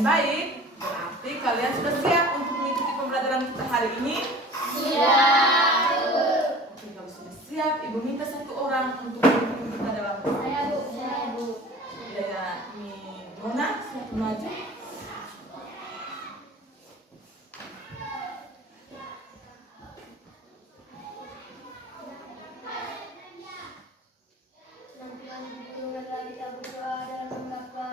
kalian baik, berarti kalian sudah siap untuk mengikuti pembelajaran kita hari ini? Siap. Oke, kalau sudah siap, Ibu minta satu orang untuk memimpin kita dalam Saya Bu. ya, ini Dona, siap maju. Kita berdoa dalam Bapa,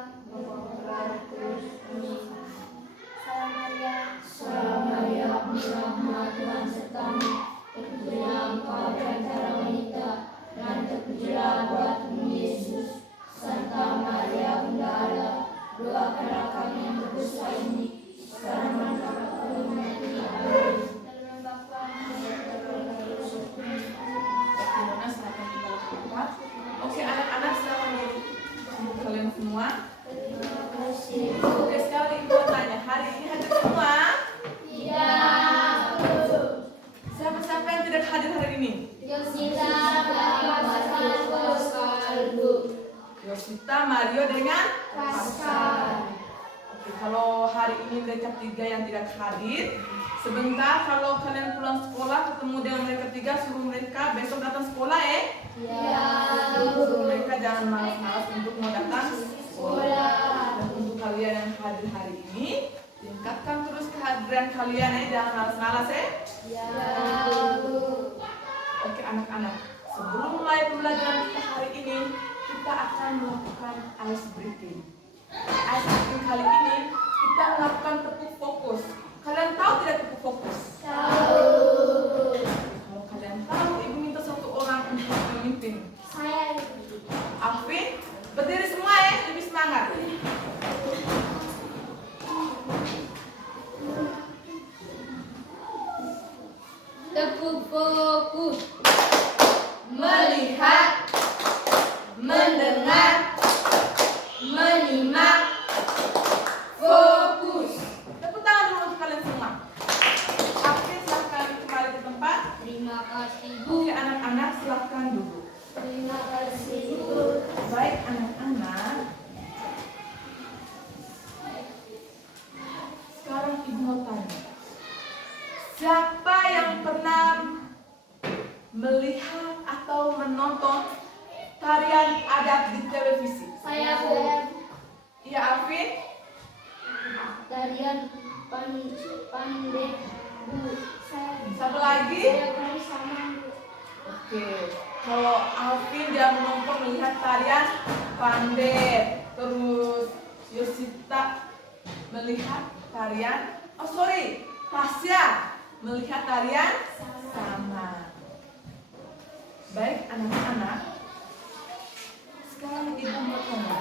Salam Maria, berahmat Tuhan sertamu, terpujilah engkau di antara wanita, dan terpujilah buatmu Yesus. Santa Maria Bunda Allah, doakanlah kami yang berdosa ini, sekarang dan waktu mati. Amin. Dalam Bapa, Dona, silakan tinggal ke tempat. Oke, anak-anak silakan duduk kalian semua. terima kasih. Oke, sekarang Ibu tanya, hari ini hadir semua? Tidak. Siapa-siapa yang tidak hadir hari ini? Yosita, Pascal, Bu. Yosita, Mario dengan Pascal. Oke, kalau hari ini mereka tiga yang tidak hadir, sebentar kalau kalian pulang sekolah ketemu dengan mereka tiga, suruh mereka besok datang sekolah Ya, Suruh mereka jangan malas-malas untuk mau datang sekolah. Dan untuk kalian yang hadir hari ini, tingkatkan terus kehadiran kalian jangan malas-malas Ya, Bu. Oke anak-anak, sebelum mulai pembelajaran kita hari ini, kita akan melakukan ice breathing. Ice breathing kali ini kita melakukan tepuk fokus. Kalian tahu tidak tepuk fokus? Tahu. Kalau kalian tahu, Ibu minta satu orang untuk memimpin. Saya Alvin, berdiri semua lebih semangat. tepuk fokus. Melihat, mendengar, menyimak, fokus. Tepuk tangan dulu untuk kalian semua. Alvin, silahkan kembali ke tempat. Terima kasih, Bu. Oke anak-anak, silahkan duduk. Terima kasih, Bu. Baik anak-anak, sekarang Ibu mau tanya, siapa yang pernah melihat atau menonton tarian adat di televisi? Saya Bu. Iya Alvin? Tarian pandai, Bu. Siapa lagi? Saya tari sama, Bu. Oke, kalau Alvin dia menonton melihat tarian pandai, terus Yosita melihat tarian, Tasya melihat tarian sama. Baik anak-anak, sekarang Ibu mau tanya,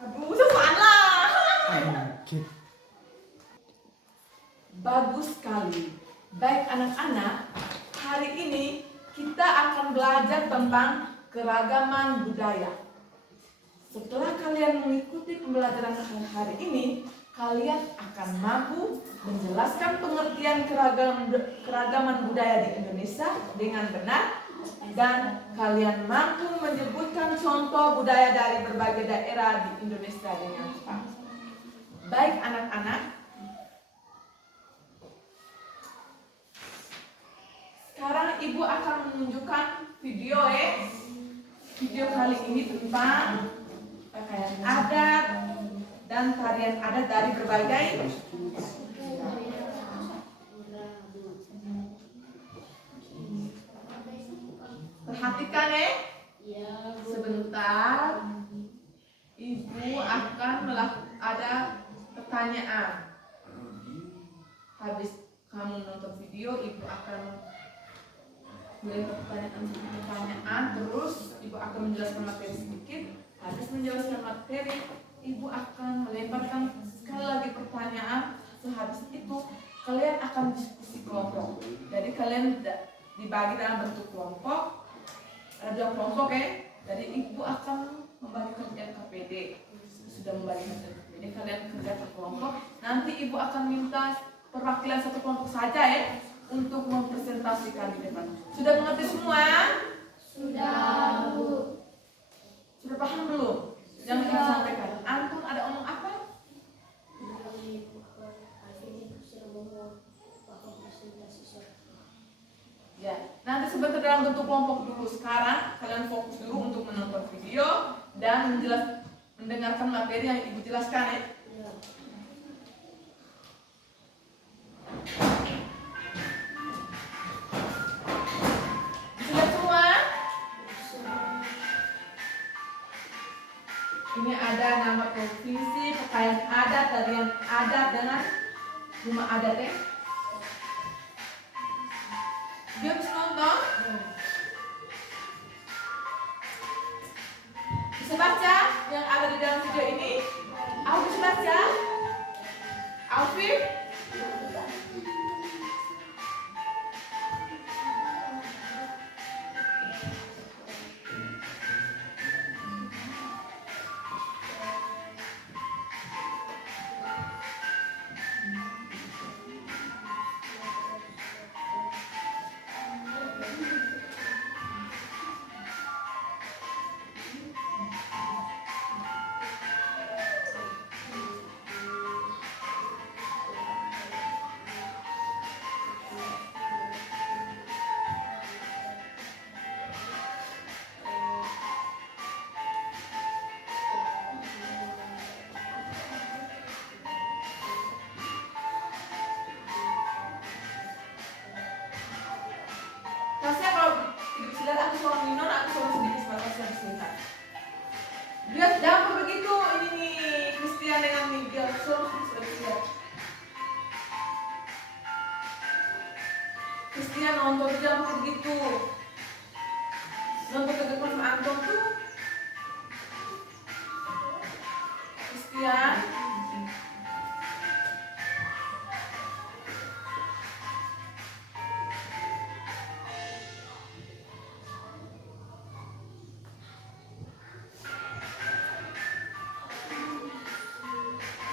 aduh salah. Bagus sekali. Baik anak-anak, hari ini kita akan belajar tentang keragaman budaya. Setelah kalian mengikuti pembelajaran hari ini, kalian akan mampu menjelaskan pengertian keragaman budaya di Indonesia dengan benar, dan kalian mampu menyebutkan contoh budaya dari berbagai daerah di Indonesia dengan tepat. Baik anak-anak, sekarang Ibu akan menunjukkan video Video kali ini tentang pakaian adat dan tarian adat dari berbagai. Perhatikan sebentar. Ibu akan ada pertanyaan. Habis kamu nonton video, Ibu akan mulai pertanyaan, terus Ibu akan menjelaskan materi sedikit. Habis menjelaskan materi, Ibu akan melemparkan sekali lagi pertanyaan. Sehabis itu kalian akan diskusi kelompok. Jadi kalian dibagi dalam bentuk kelompok. Ada 2 kelompok Jadi Ibu akan membagi kerjaan KPD. Sudah membagi kerjaan KPD, kalian kerja per kelompok. Nanti Ibu akan minta perwakilan satu kelompok saja untuk mempresentasikan di depan. Sudah mengerti semua? Sudah, Bu. Sudah paham belum yang kita sampaikan? Antum ada omong apa? Ya, nanti sebentar dalam bentuk kelompok dulu. Sekarang kalian fokus dulu untuk menonton video dan mendengarkan materi yang ibu jelaskan ya. Sudah semua? Ini ada nama provinsi, pakaian adat, tarian adat dengan rumah adat ya. Dia bisa nonton? Bisa baca yang ada di dalam video ini? Aku bisa baca? Alfi? Tasnya kalau tidak bisa lihat, aku suruh minor, aku suruh sedikit supaya tasnya bisa lihat. Lihat jangan begitu, ini nih Christian dengan Miguel, suruh sedikit supaya bisa lihat. Christian nonton jangan begitu. Nonton ke depan Anton tuh. Christian.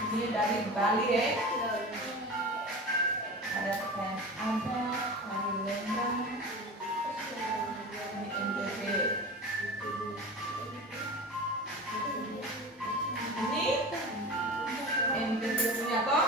Ini dari Bali ya. Ada pakaian adat, tari lembang, ini NTB. Ini NTB punya kok.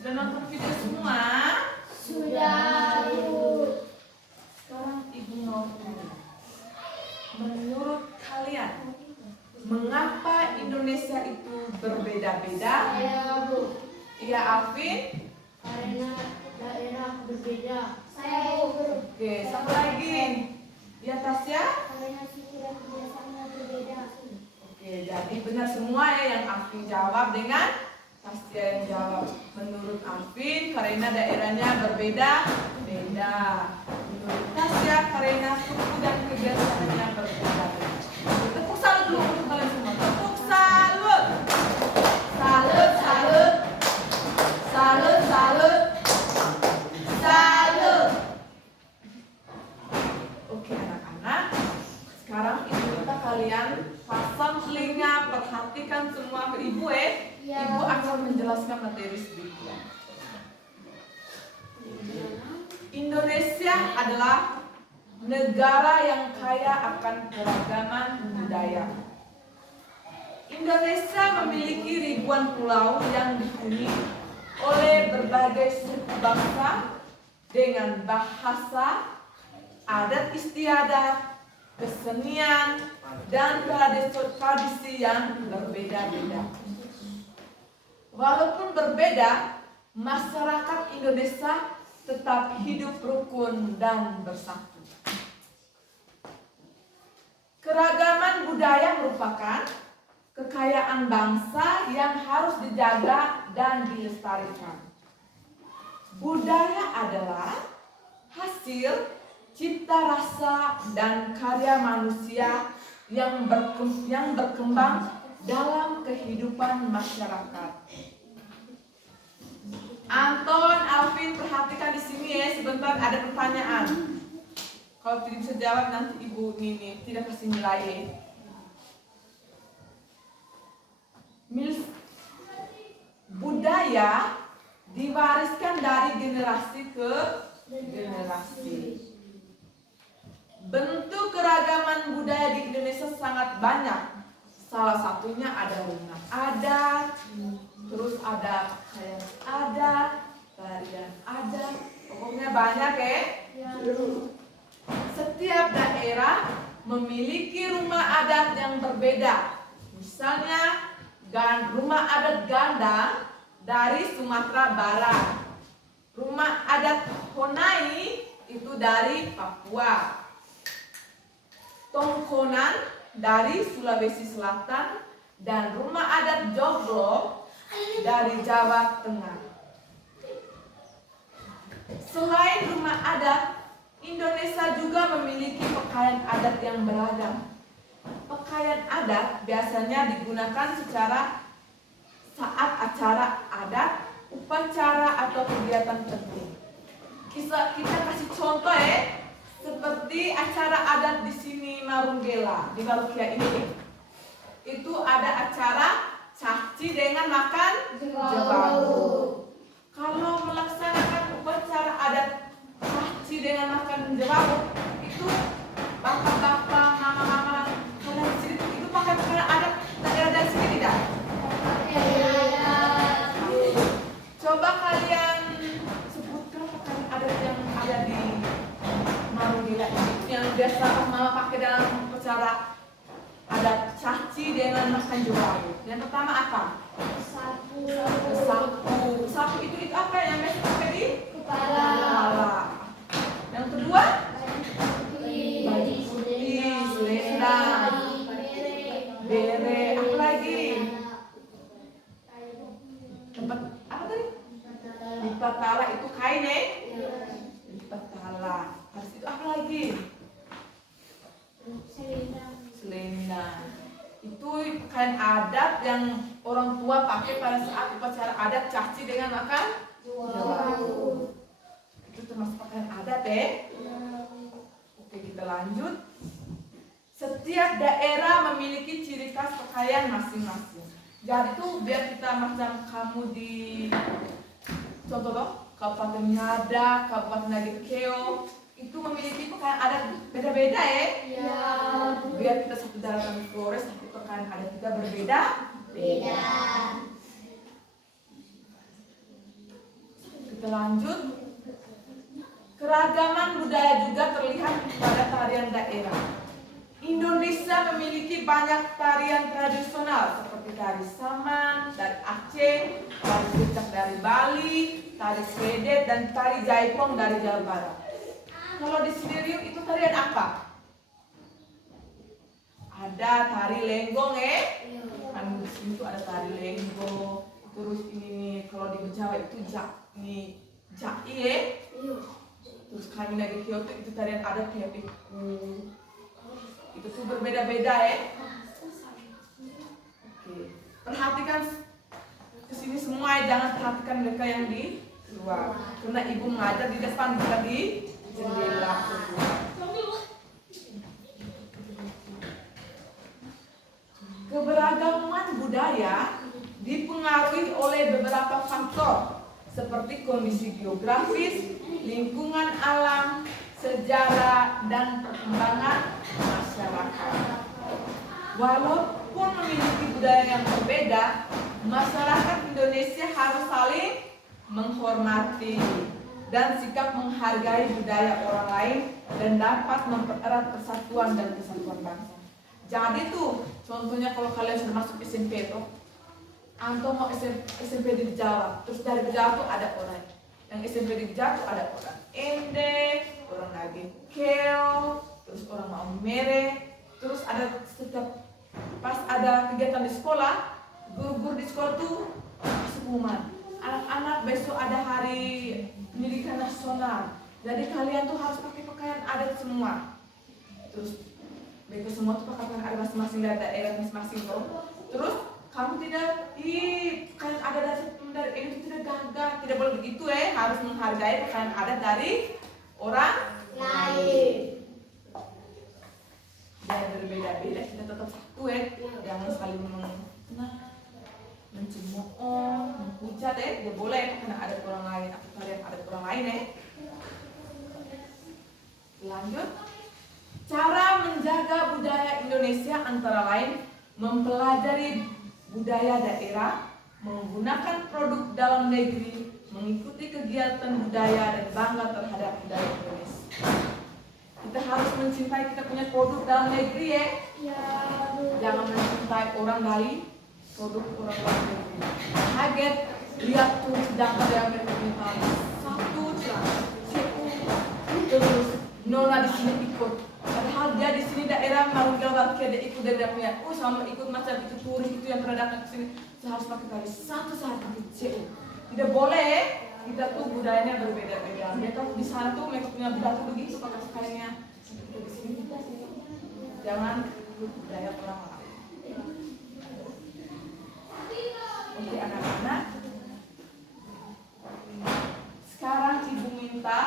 Sudah nonton video semua? Sudah, Bu. Sekarang Ibu mau tanya. Menurut kalian, mengapa Indonesia itu Saya, Bu. Iya, Alvin. Karena daerah berbeda. Saya, Bu. Oke, satu lagi. Iya, Tasya. Karena suku dan kebiasaannya berbeda. Oke, jadi benar semua ya yang Alvin jawab dengan Tasya yang jawab. Menurut Alvin, karena daerahnya berbeda. Menurut Tasya, karena suku dan kebiasaannya berbeda. Tepuk salut dulu untuk kalian semua. Tepuk salut. Salut, salut. Salut, salut. Salut. Oke anak-anak, sekarang ibu minta kalian pasang telinga, perhatikan semua ke ibu Ibu akan menjelaskan materi sedikit. Indonesia adalah negara yang kaya akan keragaman budaya. Indonesia memiliki ribuan pulau yang dihuni oleh berbagai suku bangsa dengan bahasa, adat istiadat, kesenian, dan tradisi yang berbeda-beda. Walaupun berbeda, masyarakat Indonesia tetap hidup rukun dan bersatu. Keragaman budaya merupakan kekayaan bangsa yang harus dijaga dan dilestarikan. Budaya adalah hasil cipta rasa dan karya manusia yang berkembang dalam kehidupan masyarakat. Anton, Alvin, perhatikan di sini ya, sebentar ada pertanyaan. Kalau tidak bisa jawab nanti Ibu Nini tidak kasih nilai. Budaya diwariskan dari generasi ke generasi. Bentuk keragaman budaya di Indonesia sangat banyak. Salah satunya ada rumah adat, terus ada pakaian adat, tarian adat, pokoknya banyak ya. Setiap daerah memiliki rumah adat yang berbeda. Misalnya rumah adat Gandang dari Sumatera Barat, rumah adat Honai itu dari Papua, Tongkonan dari Sulawesi Selatan, dan rumah adat Joglo dari Jawa Tengah. Selain rumah adat, Indonesia juga memiliki pakaian adat yang beragam. Pakaian adat biasanya digunakan saat acara adat, upacara, atau kegiatan penting. Kita kasih contoh ya. Seperti acara adat di sini Marunggela, di Marukia ini. Itu ada acara caci dengan makan jebabu. Kalau melaksanakan upacara adat caci dengan makan jebabu, itu bapak-bapak, mama-mama, kalian di sini itu pakai pakaian adat daerah dari sini tidak? Coba kalian sebutkan pakaian adat yang ada di Marunggela ini, yang biasa mama pakai dalam acara adat caci dengan makan jebabu. Yang pertama apa? Sapu. Sapu itu apa yang biasa pakai di Kepala. Yang kedua? Baju putih, selendang, bere, apa lagi? Tempat apa tadi? Lipat tala itu kain ya? Lipat tala. Habis itu apa lagi? Selendang. Itu pakaian adat yang orang tua pakai pada saat upacara adat caci dengan makan jebabu. Itu termasuk pakaian adat ya? Oke, kita lanjut. Setiap daerah memiliki ciri khas pakaian masing-masing. Jadi tuh biar kita macam kamu di contoh loh, Kabupaten Ngada, Kabupaten Nagekeo, itu memiliki pakaian adat beda-beda ya? Ya. Biar kita satu darah kami Flores, tapi pakaian adat kita berbeda. Beda. Kita lanjut. Keragaman budaya juga terlihat pada tarian daerah. Indonesia memiliki banyak tarian tradisional seperti tari Saman dari Aceh, tari Becak dari Bali, tari Kedet, dan tari Jaipong dari Jawa Barat. Kalau di sini Rio, itu tarian apa? Ada tari lenggong kan di sini tuh ada tari lenggong. Terus ini nih, kalau di Jawa itu jai terus kami lagi Kyoto itu tarian adat kayak itu tuh berbeda-beda Oke. Perhatikan kesini semua jangan perhatikan mereka yang di luar karena ibu mengajar di depan bukan di jendela. Keberagaman budaya dipengaruhi oleh beberapa faktor seperti kondisi geografis, lingkungan alam, sejarah, dan perkembangan masyarakat. Walaupun memiliki budaya yang berbeda, masyarakat Indonesia harus saling menghormati dan sikap menghargai budaya orang lain dan dapat mempererat persatuan dan kesatuan bangsa. Jadi tuh, contohnya kalau kalian sudah masuk SMP tuh, Anto mau SMP di Jawa, terus dari Jawa tuh ada orang yang SMP di Jawa tuh ada orang Ende, orang Nagin Keo, terus orang Maumere, terus ada setiap pas ada kegiatan di sekolah, guru-guru di sekolah tuh pengumuman, anak-anak besok ada hari pendidikan nasional, jadi kalian tuh harus pakai pakaian adat semua. Terus mereka semua tuh pakai pakaian adat masing-masing dari daerah masing-masing tuh. Terus kamu tidak, pakaian adat dari ini itu tidak gagah, tidak boleh begitu harus menghargai pakaian adat dari orang lain. Dan berbeda-beda kita tetap satu jangan saling mencemooh, menghujat tidak boleh karena adat orang lain atau kalian adat orang lain Lanjut, cara menjaga budaya Indonesia antara lain mempelajari budaya daerah, menggunakan produk dalam negeri, mengikuti kegiatan budaya dan bangga terhadap budaya Indonesia. Kita harus mencintai kita punya produk dalam negeri Jangan mencintai orang dari produk orang luar negeri. Kaget lihat tuh sedang ada Amerika satu terus Nona di sini ikut. Padahal dia di sini daerah Marunggal dia ikut dari dia punya. Sama ikut macam itu turis itu yang pernah datang ke sini. Saya harus pakai tali satu saat itu. Tidak boleh. Kita tuh budayanya berbeda-beda. Mereka di sana tuh mereka punya budaya tuh begitu pakai pakaiannya. Di sini kita sini. Jangan ikut budaya orang lain. Oke anak-anak. Sekarang ibu minta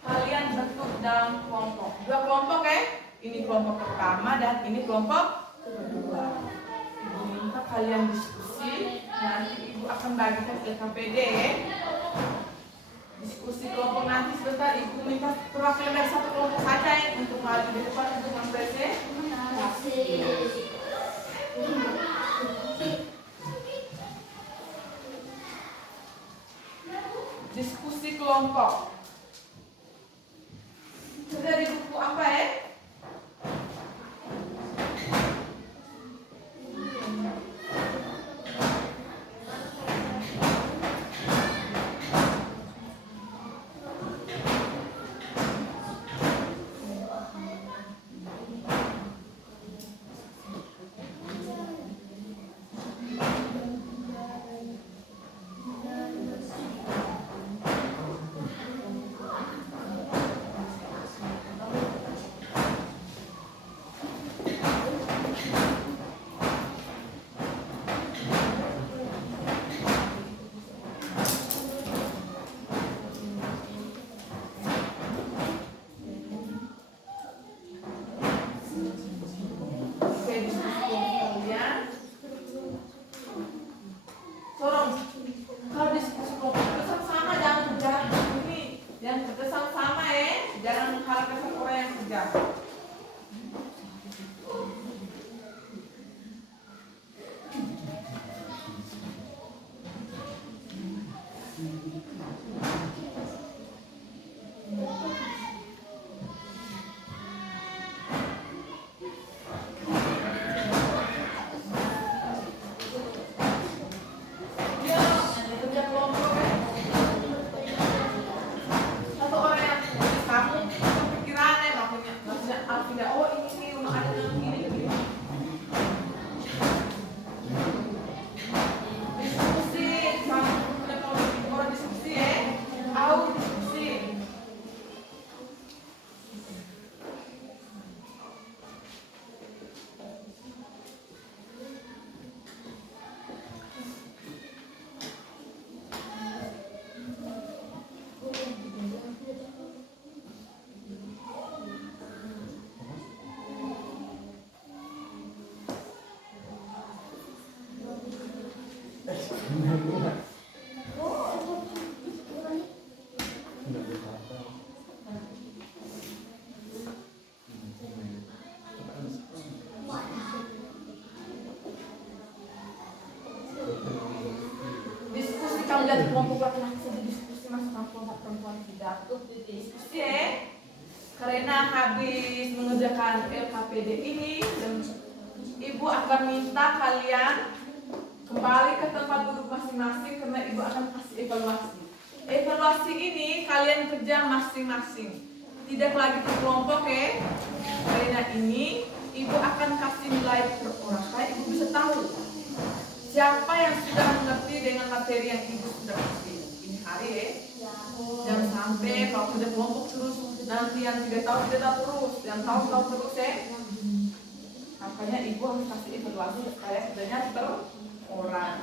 kalian bentuk dalam kelompok. Dua kelompok Ini kelompok pertama dan ini kelompok kedua. Ibu minta kalian diskusi. Nanti ibu akan bagikan LKPD. Diskusi kelompok nanti sebentar. Ibu minta perwakilan dari satu kelompok saja untuk maju di depan untuk mempresentasi. Diskusi kelompok. Sudah di buku apa menjadi kelompok laki-laki saja diskusi masukkan kelompok perempuan tidak. Diskusi karena habis mengerjakan LKPD ini dan ibu akan minta kalian kembali ke tempat duduk masing-masing karena ibu akan kasih evaluasi. Evaluasi ini kalian kerja masing-masing, tidak lagi berkelompok karena ini ibu akan kasih nilai per orang supaya ibu bisa tahu siapa yang sudah mengerti dengan materi yang ibu sudah kasih ini hari jangan sampai kalau kerja kelompok terus nanti yang tidak tahu terus, yang tahu terus makanya ibu harus kasih evaluasi supaya kerjanya per orang.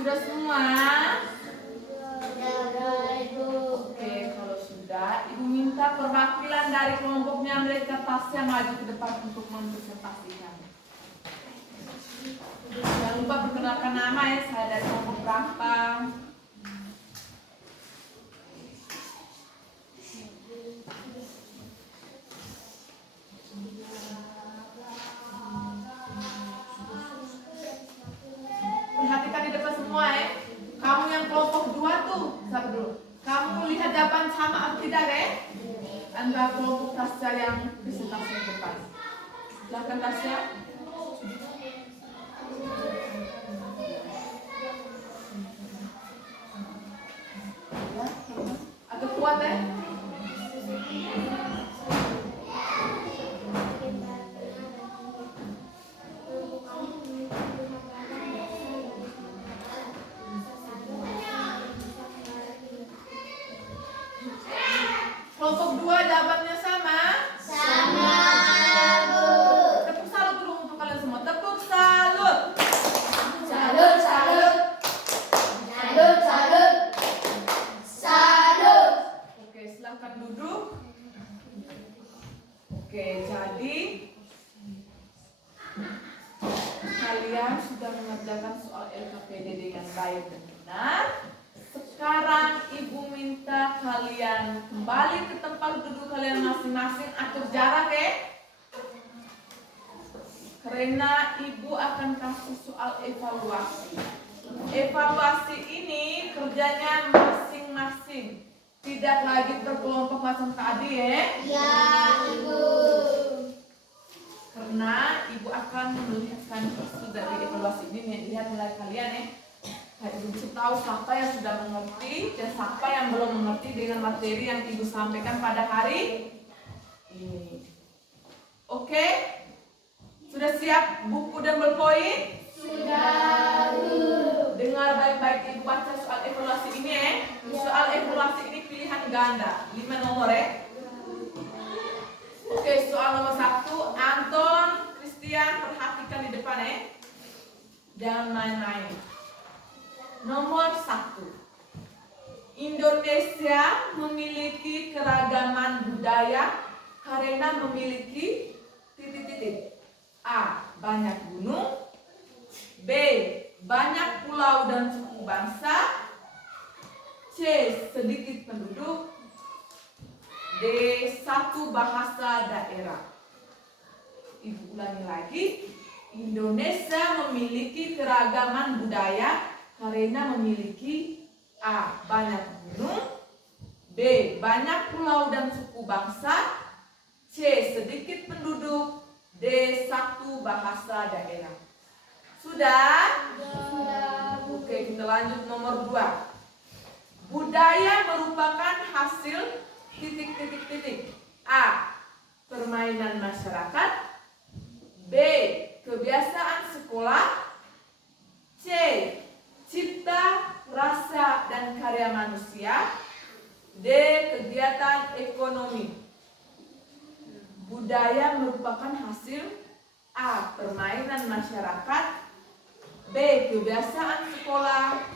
Sudah semua? Oke, kalau sudah, ibu minta perwakilan dari kelompoknya mereka Tasya maju ke depan untuk mempresentasikan. Jangan lupa perkenalkan nama saya dari kelompok berapa. Perhatikan di depan semua Kamu yang kelompok 2 tuh, sabar dulu. Kamu lihat jawaban sama atau tidak Anda kelompok Tasya yang presentasi di depan. Silakan Tasya. Atau kuat Kelompok 2 jawabannya sama? Sama, Bu. Tepuk salut dulu untuk kalian semua. Tepuk salut. Salut, salut. Salut, salut. Salut. Oke, silakan duduk. Oke, jadi kalian sudah mengerjakan soal LKPD dengan baik dan benar. Sekarang ibu minta kalian kembali ke tempat duduk kalian masing-masing, atur jarak karena ibu akan kasih soal evaluasi. Evaluasi ini kerjanya masing-masing, tidak lagi berkelompok macam tadi Ya, Ibu. Karena ibu akan melihatkan isu dari evaluasi ini, lihat nilai kalian Ibu bisa tahu siapa yang sudah mengerti dan siapa yang belum mengerti dengan materi yang ibu sampaikan pada hari ini. Oke? Sudah siap buku dan bolpoin? Sudah, Bu. Dengar baik-baik ibu baca soal evaluasi ini Soal evaluasi ini pilihan ganda, 5 nomor Oke, soal nomor 1, Anton, Christian, perhatikan di depan jangan main-main. Nomor 1, Indonesia memiliki keragaman budaya karena memiliki titik-titik. A. Banyak gunung. B. Banyak pulau dan suku bangsa. C. Sedikit penduduk. D. Satu bahasa daerah. Ibu ulangi lagi. Indonesia memiliki keragaman budaya karena memiliki A. Banyak gunung. B. Banyak pulau dan suku bangsa. C. Sedikit penduduk. D. Satu bahasa daerah. Sudah? Sudah, Bu. Oke, kita lanjut nomor 2. Budaya merupakan hasil titik-titik-titik. A. permainan masyarakat. B. Kebiasaan sekolah. C. Cipta, rasa, dan karya manusia. D. Kegiatan ekonomi. Budaya merupakan hasil A. Permainan masyarakat. B. Kebiasaan sekolah.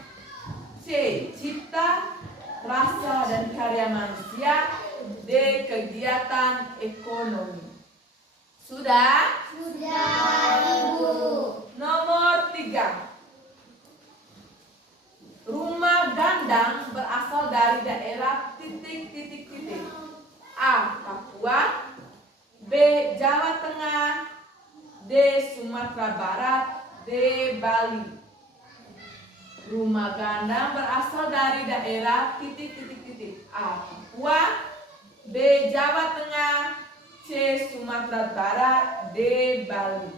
C. Cipta, rasa, dan karya manusia. D. Kegiatan ekonomi. Sudah? Sudah, Ibu. Nomor 3. Rumah gandang berasal dari daerah titik. A. Papua. B. Jawa Tengah. D. Sumatera Barat. D. Bali. Rumah gandang berasal dari daerah titik. A. Papua. B. Jawa Tengah. C. Sumatera Barat. D. Bali.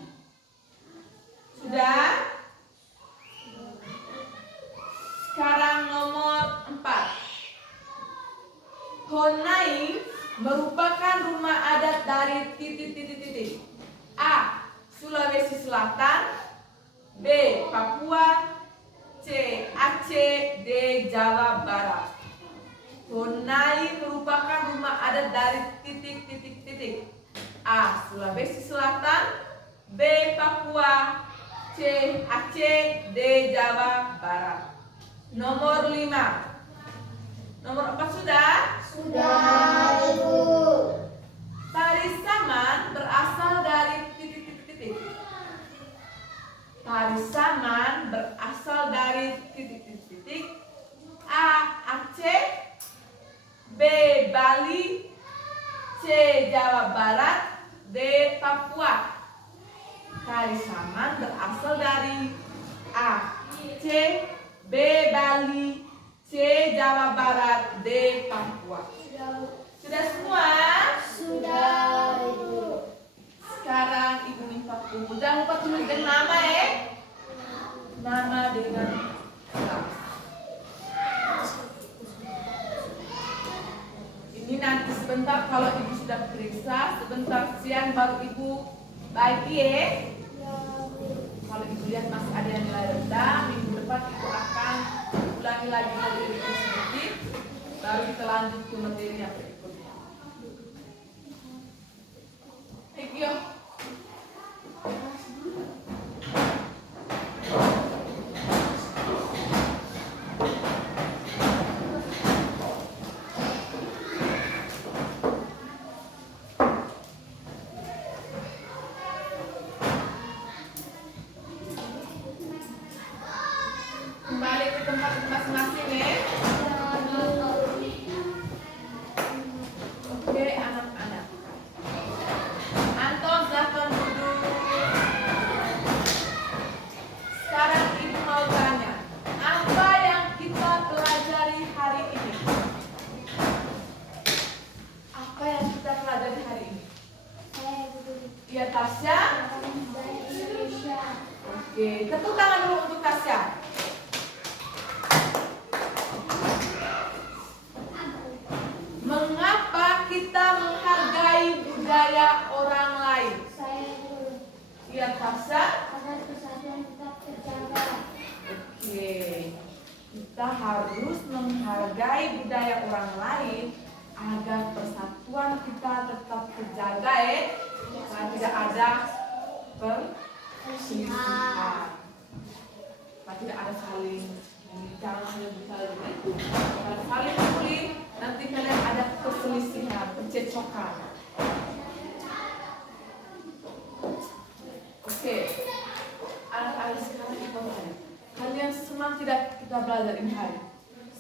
Sudah? Sekarang nomor 4. Honai merupakan rumah adat dari titik. A. Sulawesi Selatan. B. Papua. C. Aceh. D. Jawa Barat. Honai merupakan rumah adat dari titik. A. Sulawesi Selatan. B. Papua. C. Aceh. D. Jawa Barat. Nomor 5. Nomor 4 sudah? Sudah, Ibu. Tari saman berasal dari titik. Tari saman berasal dari titik. A. Aceh. B. Bali. C. Jawa Barat. D. Papua. Tari saman berasal dari A. Aceh. B. Bali. C. Jawa Barat. D. Papua. Sudah semua? Sudah, Ibu. Sekarang Ibu minta Ibu jangan lupa tuliskan nama nama dengan kelas. Ini nanti sebentar kalau Ibu sudah periksa, sebentar siang baru Ibu baiki ya. Kalau Ibu lihat masih ada yang nilai rendah, minggu depan Ibu akan ulangi lagi materi Ibu sedikit, baru kita lanjut ke materi yang berikutnya. Thank you. Kembali ke tempat masing-masing ya. Oke anak-anak. Anton silahkan duduk. Sekarang Ibu mau tanya, apa yang kita pelajari hari ini? Apa yang kita pelajari hari ini? Iya Tasya. Oke, tepuk tangan dulu untuk Tasya. Mengapa kita menghargai budaya orang lain? Iya Tasya. Oke, kita harus menghargai budaya orang lain agar persatuan kita tetap terjaga karena tidak ada perselisihan, tidak ada saling saling bully, nanti kalian ada perselisihan, percecokan. Oke, anak-anak sekarang kita tanya, kalian senang tidak kita belajar ini hari?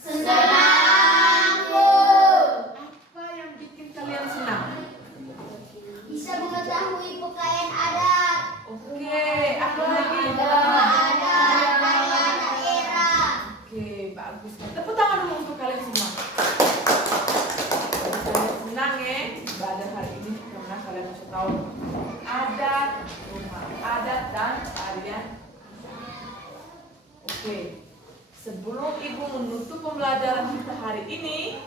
Senang, Bu. Apa yang bikin kalian senang? Bisa mengetahui pakaian adat. Oke, apa lagi? Adat, tarian daerah. Oke, bagus. Tepuk tangan dulu untuk kalian semua. Kalian senang ya belajar hari ini karena kalian harus tahu adat, rumah adat dan tarian. Oke, sebelum Ibu menutup pembelajaran kita hari ini,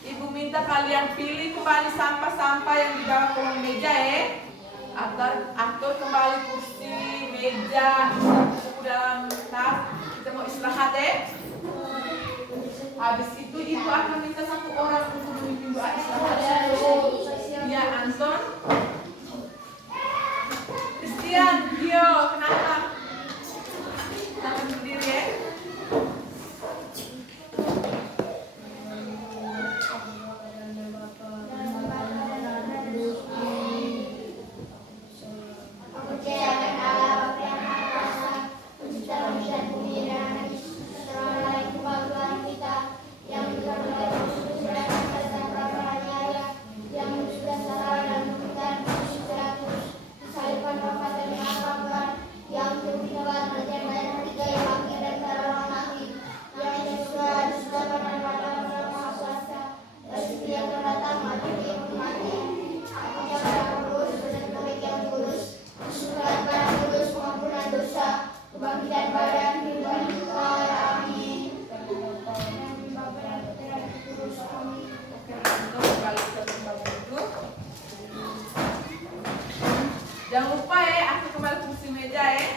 Ibu minta kalian pilih kembali sampah-sampah yang di bawah kolong meja Atur kembali kursi, meja, buku dalam tas. Kita mau istirahat ya. Habis itu ibu akan minta satu orang untuk memimpin doa istirahat. Ya, Anton, Christian, Gio, kenapa? Tangan berdiri ya. Jangan lupa ya, aku kembali fungsi meja ya.